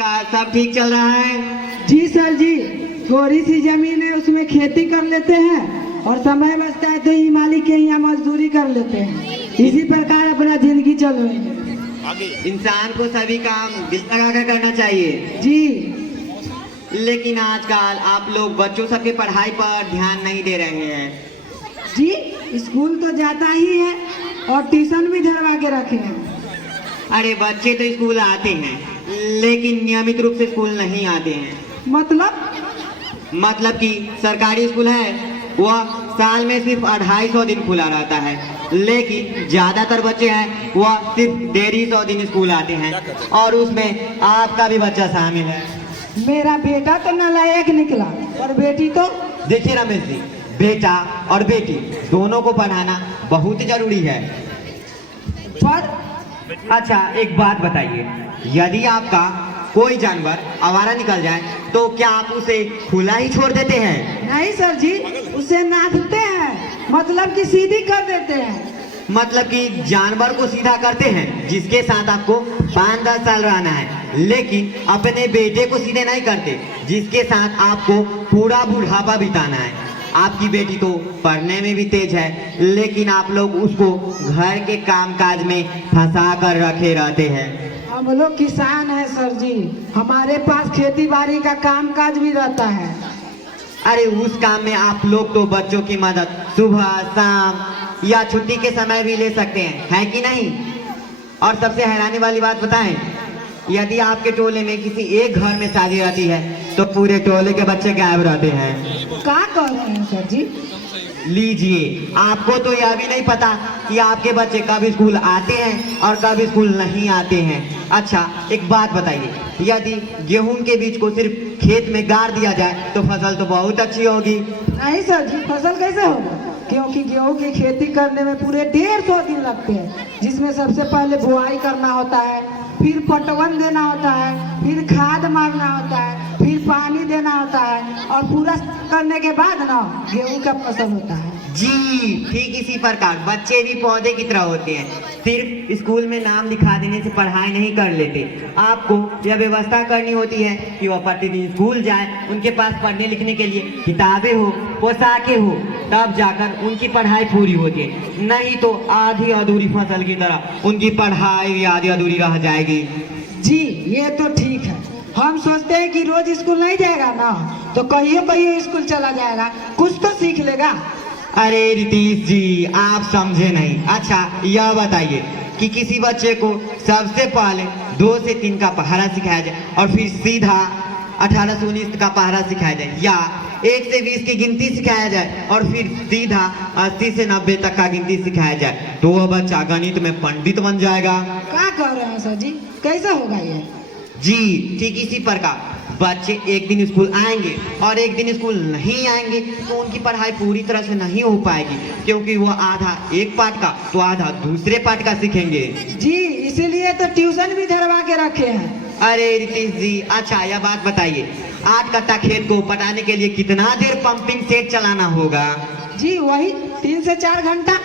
आपका सब ठीक चल रहा है? जी सर जी, थोड़ी सी जमीन है उसमें खेती कर लेते हैं और समय बचता है तो ही मालिक के यहाँ मजदूरी कर लेते हैं। इसी प्रकार अपना जिंदगी चल रही है। इंसान को सभी काम दिल लगाकर करना चाहिए जी लेकिन आजकल आप लोग बच्चों सबके पढ़ाई पर ध्यान नहीं दे रहे हैं। जी, स्कूल तो जाता ही है और ट्यूशन भी धरवा के रखे हैं। अरे बच्चे तो स्कूल आते हैं लेकिन नियमित रूप से स्कूल नहीं आते हैं। मतलब कि सरकारी स्कूल है वह साल में सिर्फ 250 दिन खुला रहता है, लेकिन ज्यादातर बच्चे हैं वह सिर्फ 150 दिन स्कूल आते हैं और उसमें आपका भी बच्चा शामिल है। मेरा बेटा तो नालायक निकला और बेटी तो। देखिए रमेश जी, बेटा और बेटी दोनों को पढ़ाना बहुत जरूरी है। पर अच्छा एक बात बताइए, यदि आपका कोई जानवर आवारा निकल जाए तो क्या आप उसे खुला ही छोड़ देते हैं? नहीं सर जी, उसे नापते हैं, मतलब कि सीधी कर देते हैं। मतलब कि जानवर को सीधा करते हैं जिसके साथ आपको 5-10 साल रहना है, लेकिन अपने बेटे को सीधे नहीं करते जिसके साथ आपको पूरा बुढ़ापा बिताना है। आपकी बेटी तो पढ़ने में भी तेज है लेकिन आप लोग उसको घर के कामकाज में फंसा कर रखे रहते हैं। हम लोग किसान हैं सर जी, हमारे पास खेती बाड़ी का काम काज भी रहता है। अरे उस काम में आप लोग तो बच्चों की मदद सुबह शाम या छुट्टी के समय भी ले सकते हैं, है कि नहीं? और सबसे हैरानी वाली बात बताएं, यदि आपके टोले में किसी एक घर में शादी रहती है तो पूरे टोले के बच्चे गायब रहते हैं। क्या कह रहे हैं सर जी? लीजिए, आपको तो यह भी नहीं पता कि आपके बच्चे कब स्कूल आते हैं और कब स्कूल नहीं आते हैं। अच्छा एक बात बताइए, यदि गेहूं के बीज को सिर्फ खेत में गाड़ दिया जाए तो फसल तो बहुत अच्छी होगी। नहीं सर जी, फसल कैसे होगा? क्योंकि गेहूं की खेती करने में पूरे 150 दिन लगते हैं, जिसमें सबसे पहले बुआई करना होता है, फिर पटवन देना होता है, फिर खाद मारना होता है, फिर पानी देना होता है और पूरा करने के बाद ना गेहूं का फसल होता है। जी ठीक इसी प्रकार बच्चे भी पौधे की तरह होते हैं, सिर्फ स्कूल में नाम लिखा देने से पढ़ाई नहीं कर लेते। आपको यह व्यवस्था करनी होती है कि वह प्रतिदिन स्कूल जाए, उनके पास पढ़ने लिखने के लिए किताबें हो, पोशाकें हो, तब जाकर उनकी पढ़ाई पूरी होती है। नहीं तो आधी अधूरी फसल की तरह उनकी पढ़ाई आधी अधूरी रह जाएगी। जी ये तो ठीक है, हम सोचते हैं कि रोज स्कूल नहीं जाएगा ना तो कहियो कहियो स्कूल चला जाएगा, कुछ तो सीख लेगा। अरे रितीश जी आप समझे नहीं। अच्छा यह बताइए कि किसी बच्चे को सबसे पहले 2 से 3 का पहाड़ा सिखाया जाए और फिर सीधा 18 से 19 का पहाड़ा सिखाया जाए, या 1 से 20 की गिनती सिखाया जाए और फिर सीधा 80 से 90 तक का गिनती सिखाया जाए, तो वह बच्चा गणित में पंडित बन जाएगा। क्या कह रहे हैं सर जी, कैसे होगा ये? जी ठीक इसी प्रकार बच्चे एक दिन स्कूल आएंगे और एक दिन स्कूल नहीं आएंगे तो उनकी पढ़ाई पूरी तरह से नहीं हो पाएगी, क्योंकि वो आधा एक पाठ का तो आधा दूसरे पाठ का सीखेंगे। जी इसीलिए तो ट्यूशन भी धरवा के रखे हैं। अरे रितीश जी, अच्छा यह बात बताइए, 8 कट्टा खेत को पटाने के लिए कितना देर पंपिंग सेट चलाना होगा? जी वही 3 से 4 घंटा।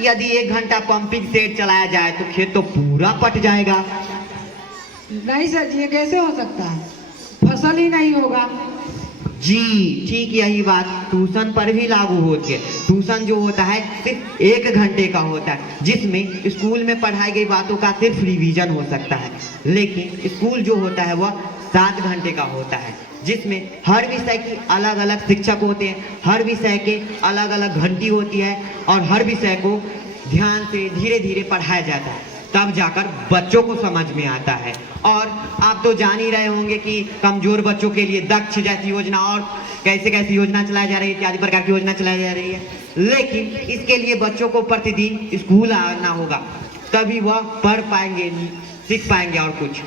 यदि 1 घंटा पंपिंग सेट चलाया जाए तो खेत तो पूरा पट जाएगा। नहीं सर जी, ये कैसे हो सकता है, फसल ही नहीं होगा। जी ठीक यही बात ट्यूशन पर भी लागू होती है। ट्यूशन जो होता है सिर्फ 1 घंटे का होता है, जिसमें स्कूल में पढ़ाई गई बातों का सिर्फ रिवीजन हो सकता है, लेकिन स्कूल जो होता है वह 7 घंटे का होता है, जिसमें हर विषय की अलग अलग शिक्षक होते हैं, हर विषय के अलग अलग घंटी होती है और हर विषय को ध्यान से धीरे धीरे पढ़ाया जाता है, तब जाकर बच्चों को समझ में आता है। और आप तो जान ही रहे होंगे कि कमजोर बच्चों के लिए दक्ष जैसी योजना और कैसे कैसी योजना चलाई जा रही है, इत्यादि प्रकार की योजना चलाई जा रही है, लेकिन इसके लिए बच्चों को प्रतिदिन स्कूल आना होगा, तभी वह पढ़ पाएंगे, सीख पाएंगे। और कुछ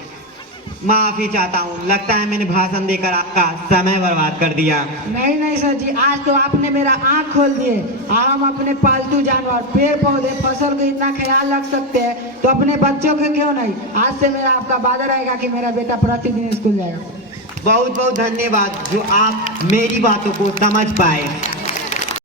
माफी चाहता हूँ, लगता है मैंने भाषण देकर आपका समय बर्बाद कर दिया। नहीं नहीं सर जी, आज तो आपने मेरा आँख खोल दिए। हम अपने पालतू जानवर, पेड़ पौधे, फसल का इतना ख्याल रख सकते हैं तो अपने बच्चों के क्यों नहीं? आज से मेरा आपका वादा रहेगा कि मेरा बेटा प्रतिदिन स्कूल जाएगा। बहुत बहुत धन्यवाद जो आप मेरी बातों को समझ पाए।